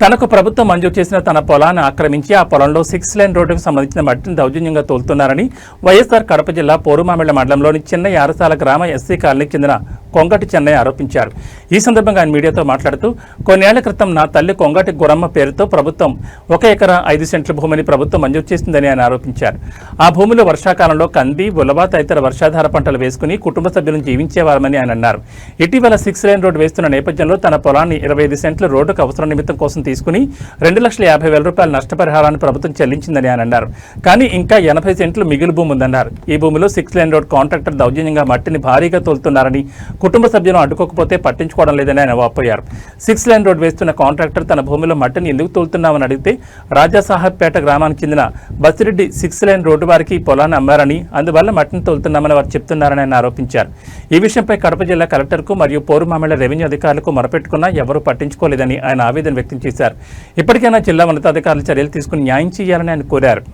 తనకు ప్రభుత్వం మంజూరు చేసిన తన పొలాన్ని ఆక్రమించి ఆ పొలంలో 6 లేన్ రోడ్డుకు సంబంధించిన మట్టిని దౌర్జన్యంగా తోలుతున్నారని వైఎస్ఆర్ కడప జిల్లా పోరుమామిళ్ల మండలంలోని చిన్న యారసాల గ్రామ ఎస్సీ కాలనీకి చెందిన కొంగటి చెన్నయ్య ఆరోపించారు. ఈ సందర్భంగా ఆయన మీడియాతో మాట్లాడుతూ కొన్నేళ్ల క్రితం నా తల్లి కొంగటి గురమ్మ పేరుతో ప్రభుత్వం 1 ఎకరా 5 సెంట్ల భూమిని ప్రభుత్వం మంజూరు చేసిందని ఆయన ఆరోపించారు. ఆ భూమిలో వర్షాకాలంలో కంది, ఉలవ తదితర వర్షాధార పంటలు వేసుకుని కుటుంబ సభ్యులను జీవించేవారని ఆయన అన్నారు. ఇటీవల 6 లేన్ రోడ్డు వేస్తున్న నేపథ్యంలో తన పొలాన్ని 25 సెంట్ల రోడ్డుకు అవసరం నిమిత్తం కోసం తీసుకుని 2,50,000 రూపాయల నష్టపరిహారాన్ని ప్రభుత్వం చెల్లించిందని ఆయన అన్నారు. కానీ ఇంకా 80 సెంట్లు మిగులు భూమి ఉందన్నారు. ఈ భూమిలో 6 లేన్ రోడ్ కాంట్రాక్టర్ దౌర్జన్యంగా మట్టిని భారీగా తోలుతున్నారని, కుటుంబ సభ్యులను అడ్డుకోకపోతే పట్టించుకోవడం లేదని ఆయన వాపోయారు. 6 లేన్ రోడ్ వేస్తున్న కాంట్రాక్టర్ తన భూమిలో మట్టిని ఎందుకు తోలుతున్నామని అడిగితే రాజాసాహెబ్పేట గ్రామానికి చెందిన బసిరెడ్డి 6 లేన్ రోడ్డు వారికి పొలాన్ని అమ్మారని, అందువల్ల మట్టిని తోలుతున్నామని వారు చెప్తున్నారని ఆయన ఆరోపించారు. ఈ విషయంపై కడప జిల్లా కలెక్టర్కు మరియు పోరుమామిళ్ల రెవెన్యూ అధికారులకు మొరపెట్టుకున్నా ఎవరూ పట్టించుకోలేదని ఆయన ఆవేదన వ్యక్తం చేశారు. ఇప్పటికైనా జిల్లా ఉన్నతాధికారులు చర్యలు తీసుకుని న్యాయం చేయాలని ఆయన కోరారు.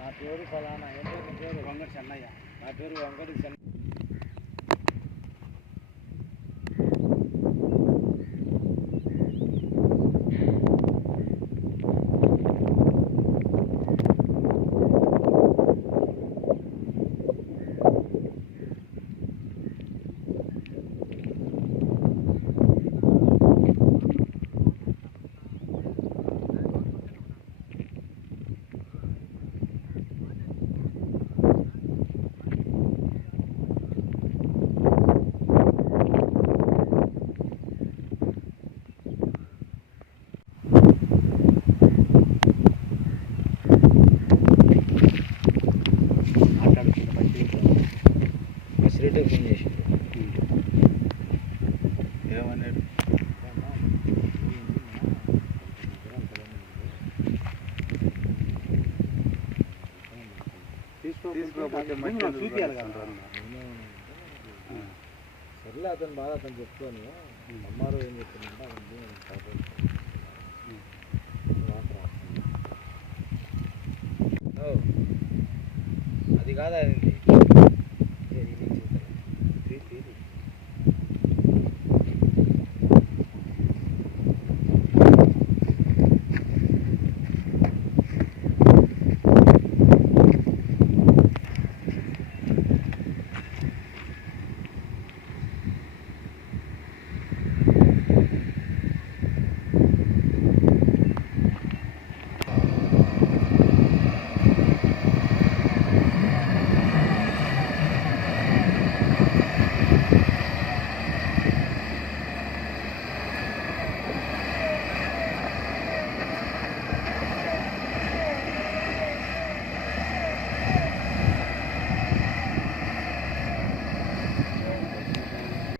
నా పేరు ఫలానా, ఏంటంటే పేరు వంగటి చెన్నయ్య. నా పేరు వంగటి చెన్నయ్య. ఫోన్ చేసి ఏమన్నాడు, సర్లే అతను బాగా అతను చెప్తాను. అమ్మారు ఏం చెప్తుందంటే అది కాదు, అది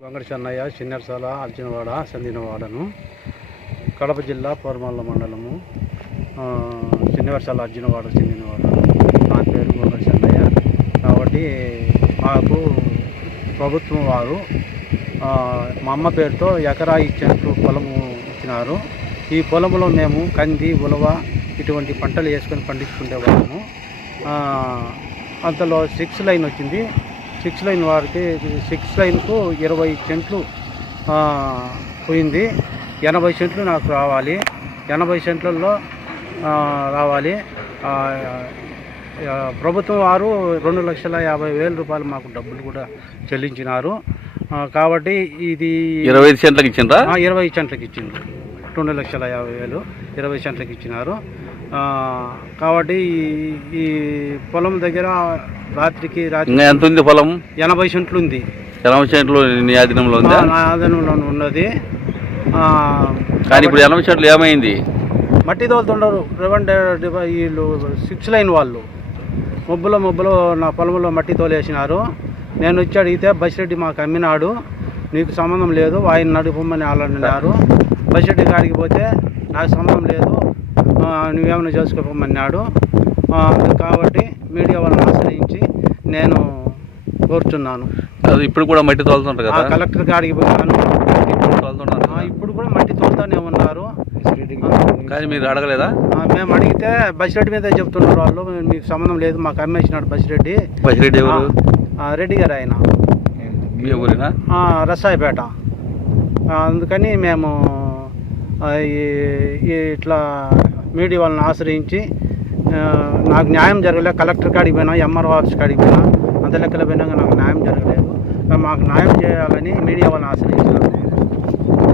వంగటి చెన్నయ్య, చిన్నర్సాల, అర్జునవాడ చెందినవాడను. కడప జిల్లా పోరుమామిళ్ల మండలము, చిన్నవర్సాల అర్జునవాడ చెందినవాడు. నా పేరు వంగటి చెన్నయ్య. కాబట్టి మాకు ప్రభుత్వం వారు మా అమ్మ పేరుతో 1 ఎకరా 5 సెంట్లు పొలము ఇచ్చినారు. ఈ పొలంలో మేము కంది, ఉలవ ఇటువంటి పంటలు వేసుకొని పండించుకునే వాళ్ళము. అంతలో 6 లైన్ వచ్చింది. 6 లైన్ వారికి 6 లైన్కు 20 సెంట్లు పోయింది. 80 సెంట్లు నాకు రావాలి. 80 సెంట్లలో రావాలి. ప్రభుత్వం వారు 2,50,000 రూపాయలు మాకు డబ్బులు కూడా చెల్లించినారు. కాబట్టి ఇది 25 సెంట్లకు ఇచ్చిండ్రా? 20 సెంట్లకు ఇచ్చిండ్రు. 2,50,000 20 సెంట్లకు ఇచ్చినారు. కాబట్టి ఈ పొలం దగ్గర రాత్రికి ఎంత ఉంది పొలం? 80 సెంట్లు ఉంది. 80 సెంట్లు నీ ఆధీనంలో ఉందా? నా ఆధీనంలో ఉన్నది. కానీ ఇప్పుడు 80 సెంట్లు ఏమైంది? మట్టి తోలుతుండరు వీళ్ళు 6 లైన్ వాళ్ళు. మొబ్బులో నా పొలంలో మట్టి తోలేసినారు. నేను వచ్చి అడిగితే బసిరెడ్డి మాకు అమ్మినాడు, నీకు సంబంధం లేదు, ఆయన నడుపుమని వాళ్ళన్నారు. బసిరెడ్డి కాడికి పోతే నాకు సంబంధం లేదు, నువ్వేమైనా చేసుకోమన్నాడు. కాబట్టి మీడియా వాళ్ళని ఆశ్రయించి నేను కోరుచున్నాను. అది ఇప్పుడు కూడా మట్టి తోలుతుంటారు కదా, కలెక్టర్ గారికి పోయాను. ఇప్పుడు తోలుతున్నారు కదా. ఇప్పుడు కూడా మట్టి తోలుతూనే ఉన్నారు. కానీ మీరు అడగలేదా? మేము అడిగితే బసిరెడ్డి మీదే చెప్తున్నారు వాళ్ళు. మీకు సంబంధం లేదు, మాకు అమ్మేసినాడు బసిరెడ్డి. బసిరెడ్డి ఎవరు? రెడ్డి గారు ఆయన. మీ ఊరినా? రసాయిపేట. అందుకని మేము ఇట్లా మీడియా వాళ్ళని ఆశ్రయించి నాకు న్యాయం జరగలేదు. కలెక్టర్ కాడికి పోయినా, ఎంఆర్ఓ ఆఫీస్ కాడికి పోయినా, అంత లెక్కలు పోయినా నాకు న్యాయం జరగలేదు. మాకు న్యాయం చేయాలని మీడియా వాళ్ళని ఆశ్రయించాను.